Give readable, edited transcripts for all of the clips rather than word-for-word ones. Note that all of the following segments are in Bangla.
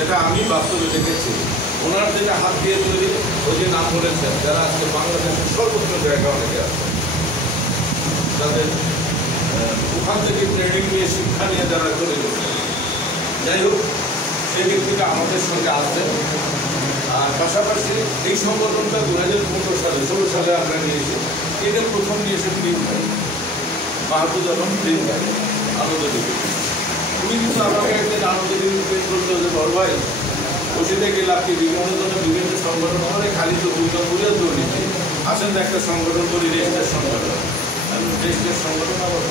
যেটা আমি বাস্তবে দেখেছি। ওনার যেটা হাত দিয়ে তৈরি, ওই যে নাম বলেছেন, যারা আজকে বাংলাদেশের সর্বোচ্চ জায়গা অনেকে আছে, যাদের ওখান থেকে ট্রেনিং নিয়ে শিক্ষা নিয়ে যারা চলে গেছে। যাই হোক, সেই ব্যক্তিটা আমাদের সঙ্গে আসছেন। আর পাশাপাশি এই সংগঠনটা 2015 সালে 16 সালে আমরা নিয়েছি। এটা প্রথম নিয়েছে প্রিন্ট ভাই, মাহবুব আলম প্রিন্ট ভাই, আনন্দদ্বীপ। তুমি কিন্তু আমাকে একদিন আনন্দদ্বীপ প্রিন্ট করতে হচ্ছে, বড় ভাই বসিতে গেলাম কি বিভিন্ন ধরনের বিভিন্ন সংগঠন আমাদের খালি তো দুর্গা পূজা তৈরি আসেন একটা সংগঠন তৈরি, রেজিস্টার সংগঠন। আমি রেজিস্টার সংগঠন আমার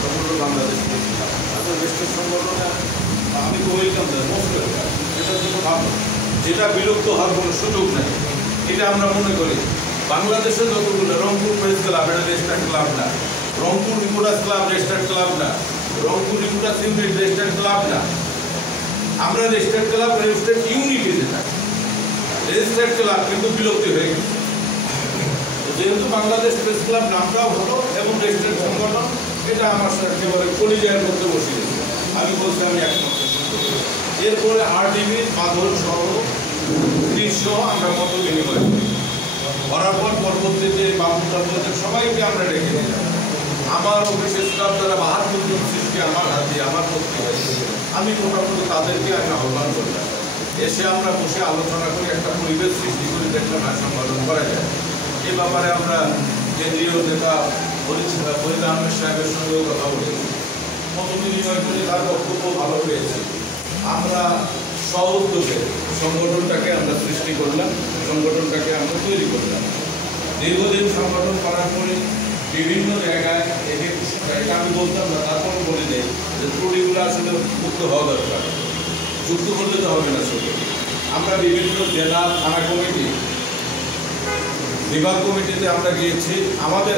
সমগ্র বাংলাদেশে দেখছিলাম। রেজিস্টার সংগঠনে আমি তো ওয়েলকাম দেয় মোস্ট ওয়েলকাম, এটার জন্য ভালো, যেটা বিলুপ্ত হওয়ার কোনো সুযোগ নেই। এটা আমরা মনে করি বাংলাদেশের যতগুলো, রংপুর প্রেস ক্লাব এটা রেজিস্টার্ড ক্লাব না, Rangpur reporters club registered club না, Rangpur reporters unit registered club না, আমরা রেজিস্টার্ড ক্লাব রেজিস্টার্ড ইউনিটি, যেটা রেজিস্টার্ড ক্লাব কিন্তু বিলুপ্তি হয়ে গেছে। যেহেতু বাংলাদেশ প্রেস ক্লাব নামটাও ভালো এবং রেজিস্টার্ড সংগঠন, এটা আমার একেবারে কলিজায়ের মধ্যে বসে গেছে। আমি বলছি আমি একমত। এরপরে আরডিবি বাদল সহ সহ আমরা মত বিনিময় করি, করার পর পরবর্তীতে বাবুদের সবাইকে আমরা ডেকে নিলাম। আমার অফিসের স্টাফ দ্বারা 72 জন সৃষ্টি আমার হাতে, আমার পত্রিকায় আমি মোটামুটি তাদেরকে আমি আহ্বান করলাম, এসে আমরা বসে আলোচনা করে একটা পরিবেশ সৃষ্টি করে দেখলাম আর সম্পাদন করা যায়। এ ব্যাপারে আমরা কেন্দ্রীয় নেতা ফরিদ আহমেদ সাহেবের সঙ্গেও কথা বলেছি, মত বিনিময় করে তার বক্তব্য ভালো পেয়েছি। আমরা সহযোগে সংগঠনটাকে আমরা সৃষ্টি করলাম, সংগঠনটাকে আমরা তৈরি করলাম। দীর্ঘদিন সংগঠন করার পরে বিভিন্ন জায়গায় এটা আমি বলতাম না, তারপরে বলে দেয় যে ত্রুটিগুলো আসলে মুক্ত হওয়া দরকার, যুক্ত করলে তো হবে না শুধু। আমরা বিভিন্ন জেলা থানা কমিটি, বিভাগ কমিটিতে আমরা গিয়েছি, আমাদের